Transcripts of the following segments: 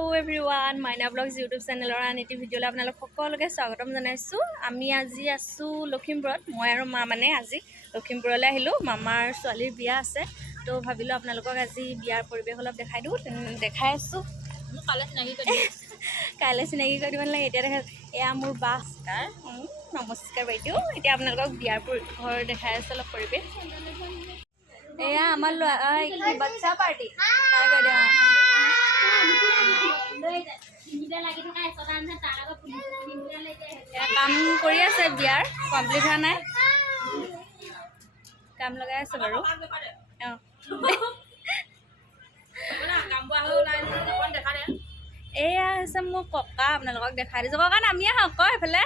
Hello' everyone মাইনা blogs YouTube চেনেলৰ আন এটি ভিডিঅ'লৈ আপোনালোক সকলোকে স্বাগতম জনাইছোঁ। আমি আজি আছোঁ লখিমপুৰত। মই আৰু মা মানে আজি লখিমপুৰলৈ আহিলোঁ। মামাৰ ছোৱালীৰ বিয়া আছে, তো ভাবিলোঁ আপোনালোকক আজি বিয়াৰ পৰিৱেশ অলপ দেখাই দিওঁ। দেখাই আছোঁ। কাইলৈ চিনাকি কৰি দিব নালাগে, এতিয়া দেখা। এয়া মোৰ বা নমস্কাৰ বাইদেউ। এতিয়া আপোনালোকক বিয়াৰ ঘৰ দেখাই আছোঁ অলপ পৰিৱেশ। এয়া আমাৰ বাচ্ছা পাৰ্টি কাম কৰি আছে, বিয়াৰ কমপ্লিট হোৱা নাই, কাম লগাই আছে বাৰু। এয়া হৈছে মোৰ ককা, আপোনালোকক দেখাই দিছোঁ। ককা নামি আহক আকৌ সেইফালে।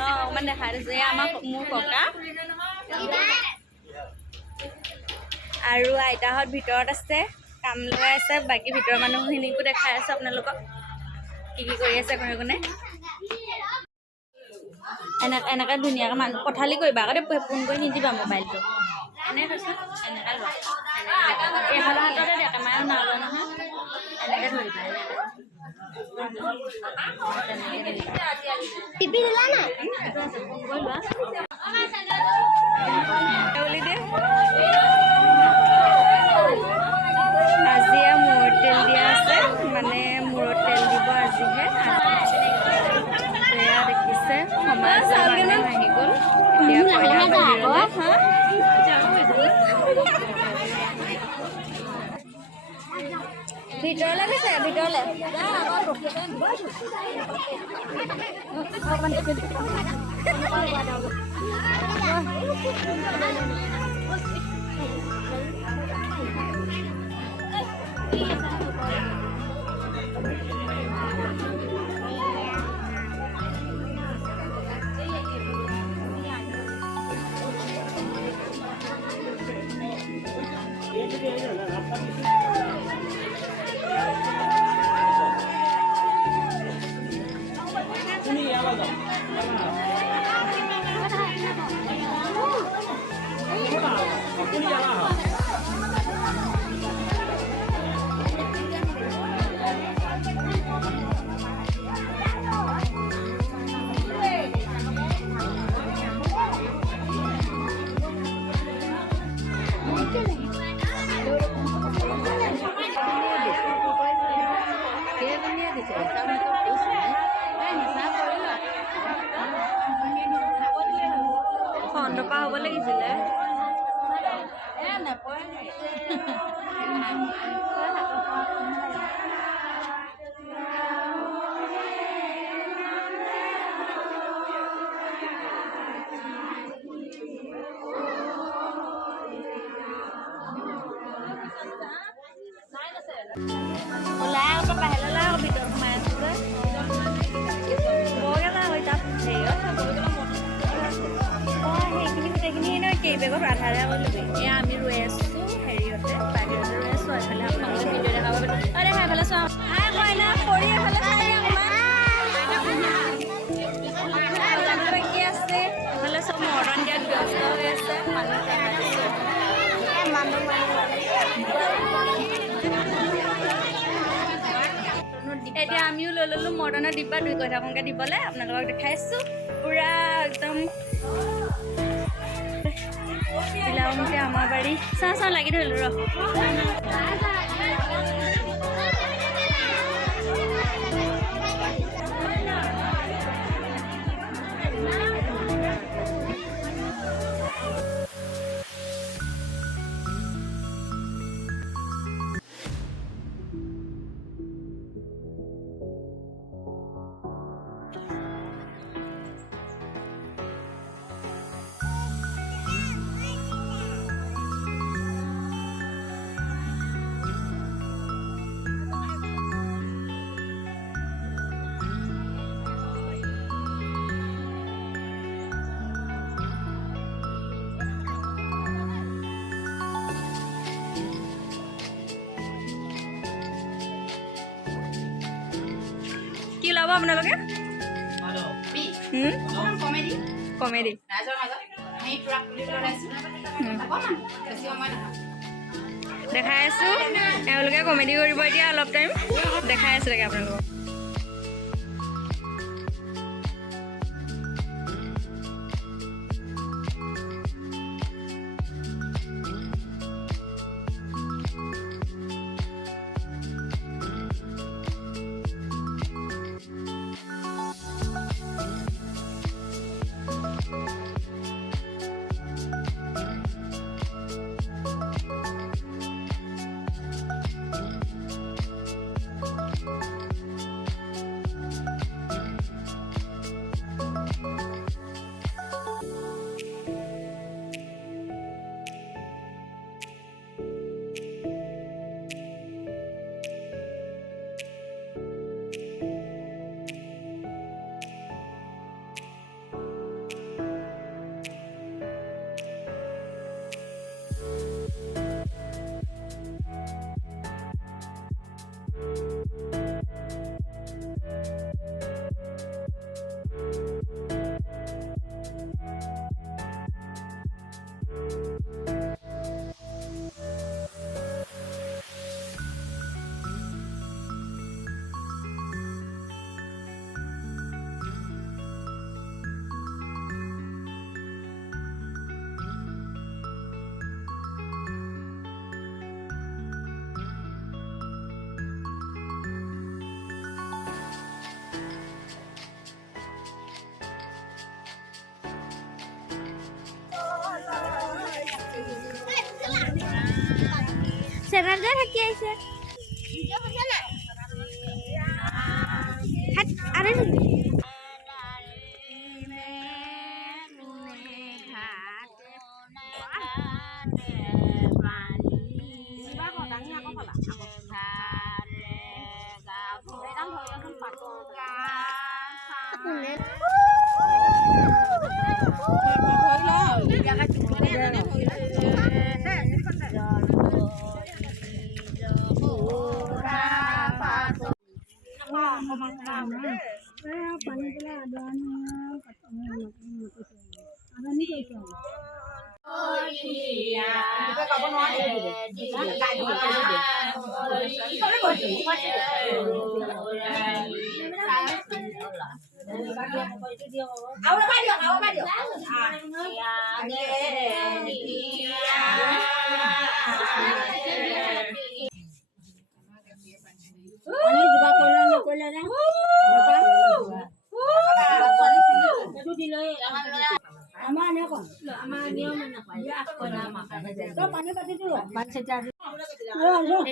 অকণমান দেখাই দিছোঁ। এয়া মোৰ ককা আৰু আইতাহঁত ভিতৰত আছে, কাম লগাই আছে। বাকী ভিতৰৰ মানুহখিনিকো দেখাই আছোঁ আপোনালোকক কি কৰি আছে কোনে কোনে। এনেকৈ ধুনীয়াকৈ মানুহ পথালি কৰিবা আকৌ দেই, ফোন কৰি নিদিবা মোবাইলটো। এনেকৈ কৈছোঁ, এনেকৈ লোৱা, এইফালৰ হাততে দিয়া, কেমেৰা নালোৱা নহয়, এনেকৈ ধৰিবা। টিপি দিলা নাই ফোন কৰি লোৱা বুলি দে। আজিয়ে মূৰত তেল দিয়া আছে, মানে মূৰত তেল দিব আজিহে। এয়া দেখিছে সমাজৰ মানুহ আহি গ'ল, এতিয়া কইনা বাহিৰলৈ। ভিতৰলৈ গৈছে, ভিতৰলৈ। খণ্ডপা হ'ব লাগিছিলে। ওলাই আকৌ বাহিৰলৈ আকৌ ভিতৰত সোমাই আছোঁ যে বৰগেলা হৈ তাত হেৰিয়ত সেইখিনি গোটেইখিনি নহয় কেই বেগত আধাৰে কৰি ল'বি। এয়া আমি ৰৈ আছোঁ হেৰিয়তে, বাহিৰতে ৰৈ আছোঁ। এইফালে আপোনালোকে ভিডিঅ' দেখাব পাৰিব। আৰে সেইফালে চোৱা কইনা পৰি এফালে চাই বাকী আছে। এইফালে চব মৰ্ডাৰ্ণ দিয়াত ব্যস্ত হৈ আছে। মানুহ এতিয়া আমিও লৈ ল'লোঁ মৰ্ডাৰ্ণৰ ডিব্বা, 2 কথা কমকৈ দিবলৈ আপোনালোকক দেখাইছোঁ। পূৰা একদম বিলামতে আমাৰ বাৰী চাওঁ লাগি ধৰিলোঁ ৰ। কি লাভ আপোনালোকে? কমেডি দেখাই আছোঁ এওঁলোকে কমেডি কৰিব এতিয়া অলপ টাইম দেখাই আছোঁ তাকে আপোনালোকক চেনেলতে থাকি আহিছে আরে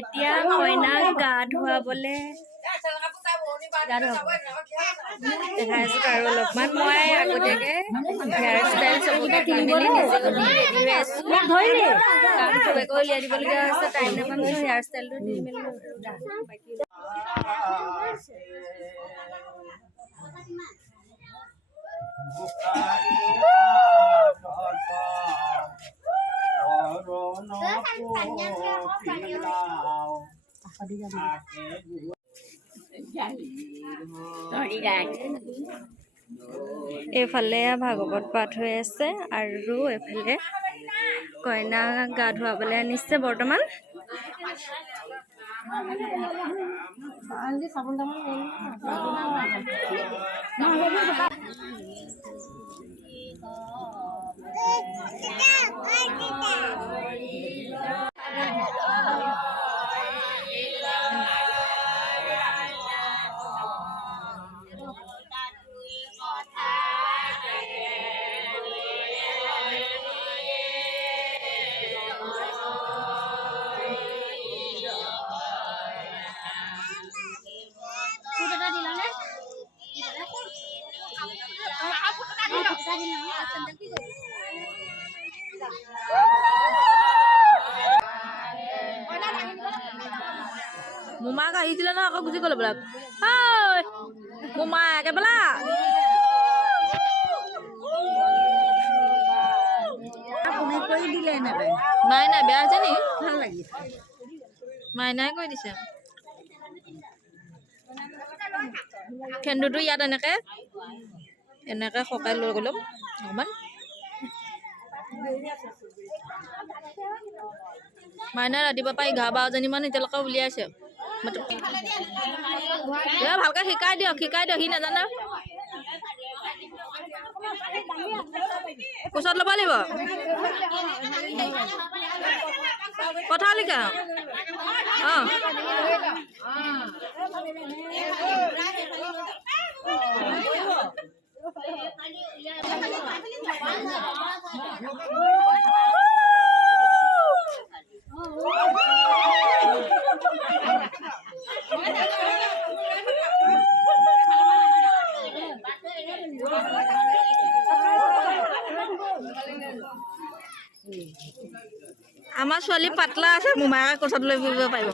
এতিয়া কইনাক গা ধুৱাবলে দেখাই আছো আৰু অলপমান মই আগতীয়াকে হেয়াৰ ষ্টাইল চকুত দি মেলি নিজেও ৰেডি হৈ আছো কাৰণ চবেকো উলিয়াই দিবলগীয়া হৈছে টাইম নাপাম হেয়াৰ ষ্টাইলটো দি মেলি এইফালে ভাগৱত পাঠ হৈ আছে আৰু এইফালে কইনাক গা ধুৱাবলৈ আনিছে বৰ্তমান Mama kak itu lah nak aku juga belak. Hai, mama kayak belak. Aku ni kau ini leh nak. Main nak biar aja ni. Hal lagi. Main nak kau ini sih. Kendu tu ya dan nak. Enak kau kalau golom, aman. মাইনা ৰাতিপুৱা পৰা 11-12জনীমান এতিয়ালৈকে উলিয়াইছে ভালকৈ শিকাই দিয়ক সি নাজানা কোচত ল'ব লাগিব কথা লিখা অঁ আমাৰ ছোৱালী পাতলা আছে মোমায়েকে কোচত লৈ ফুৰিব পাৰিব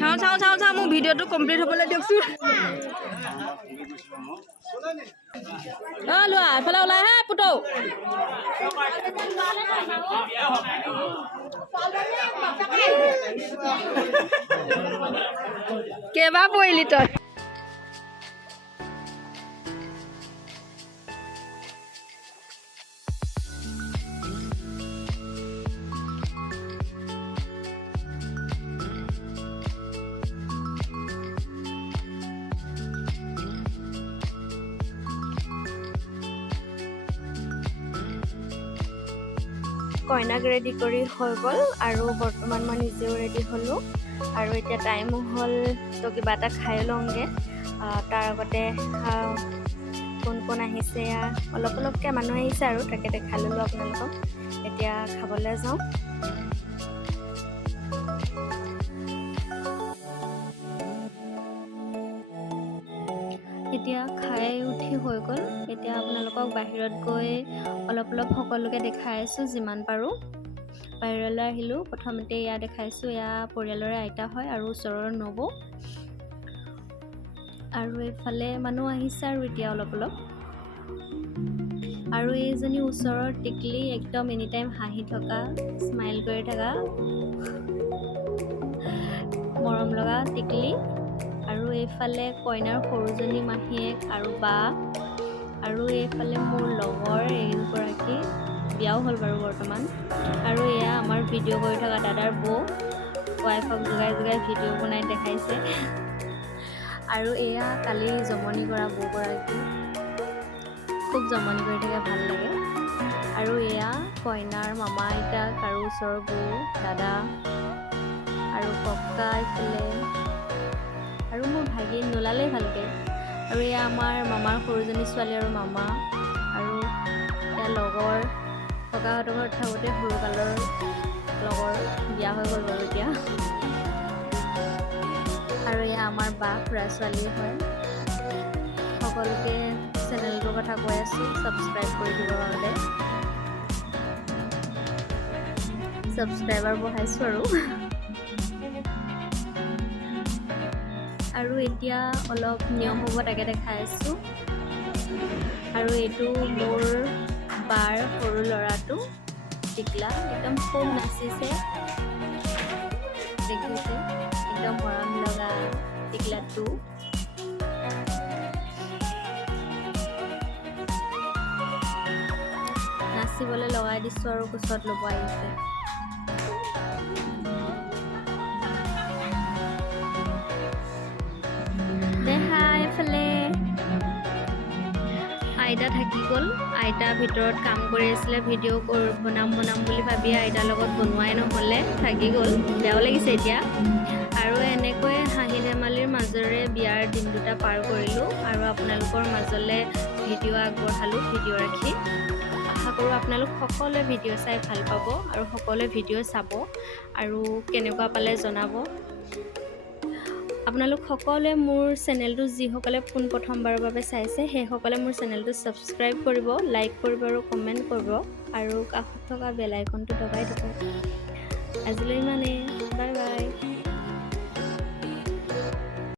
চাওঁ মোৰ ভিডিঅ'টো কমপ্লিট হ'বলৈ দিয়কচোন লোৱা এফালে ওলাই হে পুতৌ কেইবাৰ পৰিলি তই কইনাক ৰেডি কৰি হৈ গ'ল আৰু বৰ্তমান মই নিজেও ৰেডি হ'লোঁ আৰু এতিয়া টাইমো হ'ল তো কিবা এটা খাই লওঁগৈ তাৰ আগতে কোন আহিছে অলপকৈ মানুহ আহিছে আৰু তাকে দেখাই ল'লোঁ আপোনালোকক এতিয়া খাবলৈ যাওঁ এতিয়া খাই উঠি হৈ গ'ল এতিয়া আপোনালোকক বাহিৰত গৈ অলপ সকলোকে দেখাই আছোঁ যিমান পাৰোঁ বাহিৰলৈ আহিলোঁ প্ৰথমতে এয়া দেখাইছোঁ এয়া পৰিয়ালৰে আইতা হয় আৰু ওচৰৰ নবৌ আৰু এইফালে মানুহ আহিছে আৰু এতিয়া অলপ আৰু এইজনী ওচৰৰ টিকলি একদম এনি টাইম হাঁহি থকা স্মাইল কৰি থকা মৰম লগা টিকলি আৰু এইফালে কইনাৰ সৰুজনী মাহীয়েক আৰু বা আৰু এইফালে মোৰ লগৰ এইগৰাকী বিয়াও হ'ল বাৰু বৰ্তমান আৰু এয়া আমাৰ ভিডিঅ' কৰি থকা দাদাৰ বৌ ৱাইফক যোগাই ভিডিঅ' বনাই দেখাইছে আৰু এয়া কালি জমনি কৰা বৌগৰাকী খুব জমনি কৰি থাকে ভাল লাগে আৰু এয়া কইনাৰ মামা আইতাক আৰু ওচৰৰ বৌ দাদা আৰু ককা এইফালে আৰু মোৰ ভাগিন নোলালেই ভালকৈ আৰু এয়া আমাৰ মামাৰ সৰুজনী ছোৱালী আৰু মামা আৰু এয়া লগৰ ককাহঁতৰ ঘৰত থাকোঁতে সৰুকালৰ লগৰ বিয়া হৈ গ'ল বাৰু এতিয়া আৰু এয়া আমাৰ বা খুৰা ছোৱালী হয় সকলোকে চেনেলটোৰ কথা কৈ আছোঁ ছাবস্ক্ৰাইব কৰি দিবৰ বাবে ছাবস্ক্ৰাইবাৰ বঢ়াইছোঁ আৰু এতিয়া অলপ নিয়ম হ'ব তাকে দেখাই আছোঁ আৰু এইটো মোৰ বাৰ সৰু ল'ৰাটো টিকলা একদম খুব নাচিছে দেখিছে একদম মৰম লগা টিকলাটো নাচিবলৈ লগাই দিছোঁ আৰু কোচত ল'ব আহিছে এইফালে আইতা থাকি গ'ল আইতা ভিতৰত কাম কৰি আছিলে ভিডিঅ' বনাম বুলি ভাবি আইতাৰ লগত বনোৱাই নহ'লে থাকি গ'ল বেয়াও লাগিছে এতিয়া আৰু এনেকৈ হাঁহি ধেমালিৰ মাজেৰে বিয়াৰ দিন দুটা পাৰ কৰিলোঁ আৰু আপোনালোকৰ মাজলৈ ভিডিঅ' আগবঢ়ালোঁ ভিডিঅ' ৰাখি আশা কৰোঁ আপোনালোক সকলোৱে ভিডিঅ' চাই ভাল পাব আৰু সকলোৱে ভিডিঅ' চাব আৰু কেনেকুৱা পালে জনাব আপোনালোক সকলোৱে মোৰ চেনেলটো যিসকলে পোনপ্ৰথমবাৰৰ বাবে চাইছে সেইসকলে মোৰ চেনেলটো ছাবস্ক্ৰাইব কৰিব লাইক কৰিব আৰু কমেণ্ট কৰিব আৰু কাষত থকা বেল আইকনটো দবাই দিব আজিলৈ ইমানেই বাই বাই